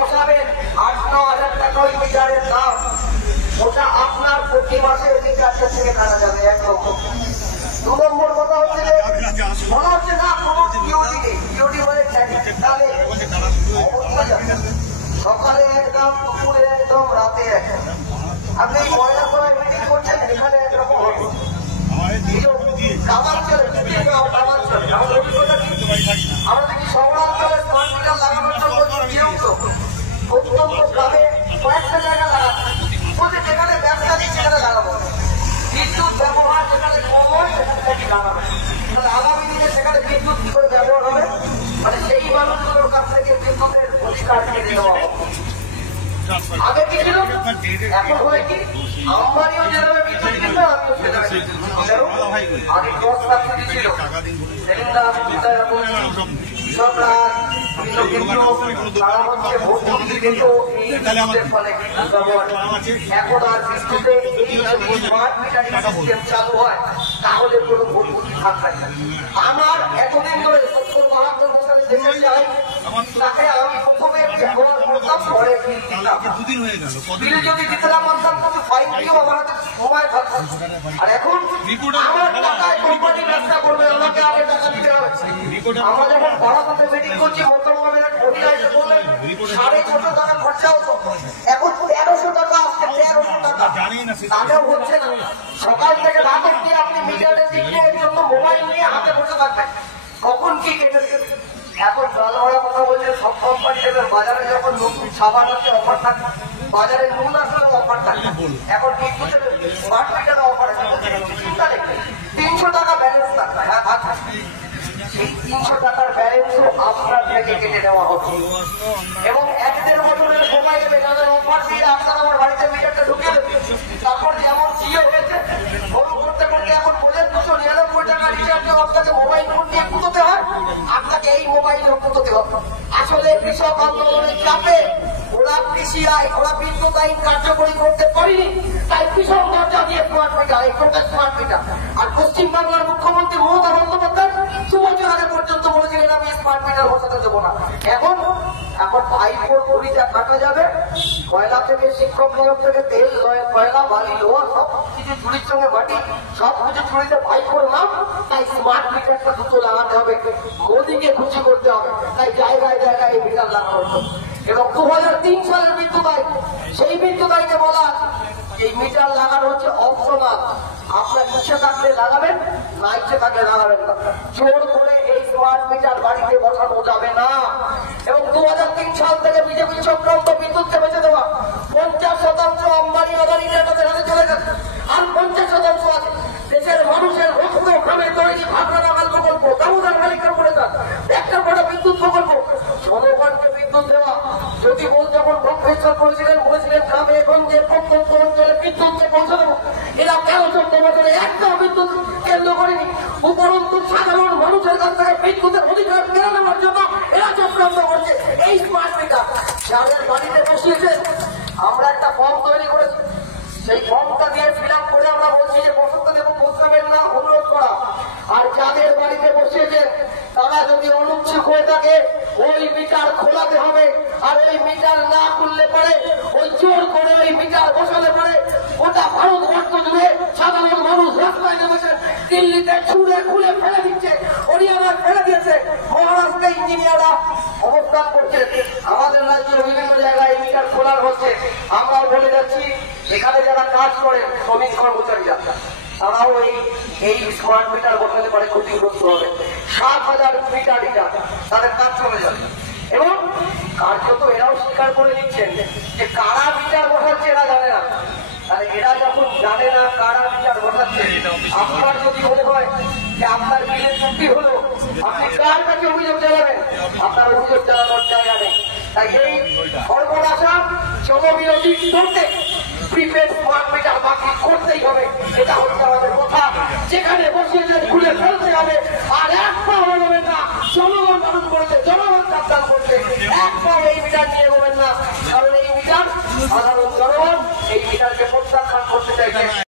বসাবেন 8-9 হাজার টাকা ওই মিটারের দাম, ওটা আপনার প্রতি মাসে রিচার্জের থেকে কাটা যাবে একরকম। 2 নম্বর কথা হচ্ছে যে মনে হচ্ছে না কোনো ডিউটি নেই, ডিউটি বলে তাহলে সকালে একদম, দুপুরে একদম, রাতে একদম। আপনি ময়লা সভায় মিটিং করছেন, এখানে একরকম হবে আমরা দেখি শহরাঞ্চলে স্মার্ট মিটার লাগানোর জন্য কেউ তো অত্যন্ত গ্রামে কয়েকটা জায়গা লাগাচ্ছে, বলছে যেখানে ব্যবসা নেই সেখানে লাগাবো, বিদ্যুৎ ব্যবহার যেখানে কম হয় সেখানে লাগাবে। আগামী দিনে সেখানে বিদ্যুৎ কি করে ব্যবহার হবে, মানে সেই মানুষগুলোর কাছ থেকে বিদ্যুতের অধিকার কেড়ে নেওয়া হবে। আগে কি ছিল, এখন হয় কি আম্বানিও যেভাবে বিদ্যুৎ কিনবে আমিও সেভাবে। আগে 10 লাখ ছিল, এখন আর বিদ্যুতে চালু হয় তাহলে কোনো ভর্তুকি থাকবে না। আমার এতদিন ধরে 70-72 বছরের দেশে যাই, তাকে আমি প্রথমে ব্যবহার করতাম, পরে বিল যদি দিতে না পারতাম কিন্তু ফাইন দিয়েও আমার হাতে সময় থাকতো। আর এখন আমার টাকায় কোম্পানি ব্যবসা করবে, আমাকে আগে টাকা দিতে হবে। আমরা যখন বারাসাতে মিটিং করছি, বর্তমানে অধিকারীকে বললেন 650 টাকা খরচা হতো, এখন 1300 টাকা আসছে, 1300 টাকা তাতেও হচ্ছে না। সকাল থেকে রাত অব্দি আপনি মিটারের দিকে এর জন্য মোবাইল নিয়ে হাতে বসে থাকবেন, কখন কি কেটে দেবে। এখন ভালো কথা বলছে, সব কোম্পানি দেবে। বাজারে যখন নতুন সাবান আসলে অফার থাকে, বাজারে নুন আসলে অফার থাকে, এখন বিদ্যুতের স্মার্ট মিটারে অফার আছে 300 টাকা ব্যালেন্স থাকবে। সেই 300 টাকার ব্যালেন্সও আপনার থেকে কেটে নেওয়া হতো এবং 1-1.5 বছরের সময় দেবে, তাদের অফার দিয়ে আপনার আমার বাড়িতে মিটারটা ঢুকিয়ে দেবে। তারপর যেমন জিও হয়েছে, ফোন করতে করতে এখন বলেন 299 টাকা রিচার্জে আপনাকে মোবাইল ফোন দিয়ে কুতোতে হয়, আপনাকে এই মোবাইলও কুতোতে হবে। আসলে কৃষক আন্দোলনের চাপে ওরা কৃষিআই, ওরা বিদ্যুৎ আইন কার্যকরী করতে পারেনি, তাই কৃষক দরজা দিয়ে স্মার্ট মিটার, এই টোটাল স্মার্ট মিটার। আর পশ্চিমবাংলার মুখ্যমন্ত্রী মমতা বন্দ্যোপাধ্যায় 2 বছর আগে পর্যন্ত বলেছিলেন আমি স্মার্ট মিটার বসাতে দেবো না। এখন আইফোন 20 কাটা যাবে, কয়লা থেকে, শিক্ষক নিয়োগ থেকে তেল, কয়লা, বালি, লোহা সব কিছু চুরির সঙ্গে মাটি সব কিছু চুরিতে ভাই করলাম, তাই স্মার্ট মিটারটা দুটো লাগাতে হবে, মোদীকে খুশি করতে হবে, তাই জায়গায় জায়গায় এই মিটার লাগানো হতো। এবং 2003 সালের বিদ্যুৎ আইন, সেই বিদ্যুৎ আইনে বলা এই মিটার লাগানো হচ্ছে অপশনাল, আপনার ইচ্ছে থাকলে লাগাবেন, না ইচ্ছে থাকলে লাগাবেন না, জোর করে এই স্মার্ট মিটার বাড়িতে বসানো যাবে না। এবং 2003 সাল থেকে বিজেপি চক্রান্ত বিদ্যুৎকে বেঁচে দেওয়া 50% আম্বানি আদানি নেতাদের হাতে চলে গেছে, আর 50% আছে দেশের মানুষের রক্ত ঘামে তৈরি ভাবনা নাগাল প্রকল্প, দামোদর মালিকের করে তার একটা বড় বিদ্যুৎ প্রকল্প, জনগণকে বিদ্যুৎ দেওয়া। যদি যখন প্রফেসর বলেছিলেন গ্রামে গঞ্জে প্রত্যন্ত অঞ্চলে বিদ্যুৎকে পৌঁছে দেবো, এরা 13-14 বছরে একটা বিদ্যুৎ কেন্দ্র করেনি, উপরন্তু সাধারণ মানুষের কাছ থেকে বিদ্যুতের অধিকার কেড়ে নেওয়ার জন্য এরা চক্রান্ত করছে। এই স্মার্ট মিটার যাদের বাড়িতে বসিয়েছে, আমরা একটা ফর্ম তৈরি করেছি, সেই ফর্মটা দিয়ে ফিল আপ করে আমরা বলছি যে বসতে দেবো, বসবেন না অনুরোধ করা। আর যাদের বাড়িতে বসিয়েছে তারা যদি অনুচ্ছুক হয়ে থাকে, ওই মিটার খোলাতে হবে। আর ওই মিটার না খুললে পরে, ওই জোর করে ওই মিটার বসালে পরে গোটা ভারতবর্ষ জুড়ে সাধারণ মানুষ রাস্তায় নেমেছে, দিল্লিতে ছুঁড়ে খুলে ফেলে দিচ্ছে, হরিয়ানার ফেলে দিয়েছে, মহারাষ্ট্রে ইঞ্জিনিয়াররা অবস্থান করছে, আমাদের রাজ্যের বিভিন্ন জায়গায় মিটার খোলার হচ্ছে। আমরাও বলে যাচ্ছি, এখানে যারা কাজ করে শ্রমিক কর্মচারীরা, তারাও এই স্মার্ট মিটার বসাতে পারে ক্ষতিগ্রস্ত হবে। 7,000 মিটার তাদের কাজ চলে যাবে। এবং কার্যত এরাও স্বীকার করে নিচ্ছেন যে কারা মিটার বসাচ্ছে এরা জানে না। তাহলে এরা যখন জানে না কারা মিটার বসাচ্ছে, আপনার যদি মনে হয় যে আপনার বিলের চুক্তি হলো, আপনি কার কাছে অভিযোগ জানাবেন? আপনার অভিযোগ জানানোর জায়গা নেই। তাই এই সর্বনাশা জনবিরোধী করতে প্রিপেড স্মার্ট মিটার বাতিল করতেই হবে, এটা হচ্ছে আমাদের কথা। যেখানে বসিয়েছে খুলে ফেলতে হবে, আর এক পা বলবেন না। জনগণ পালন করেছে, জনগণ সাবধান করছে, এক পা এই মিটার নিয়ে বলবেন না, কারণ এই মিটার সাধারণ জনগণ এই মিটারকে প্রত্যাখ্যান করতে চাইছে।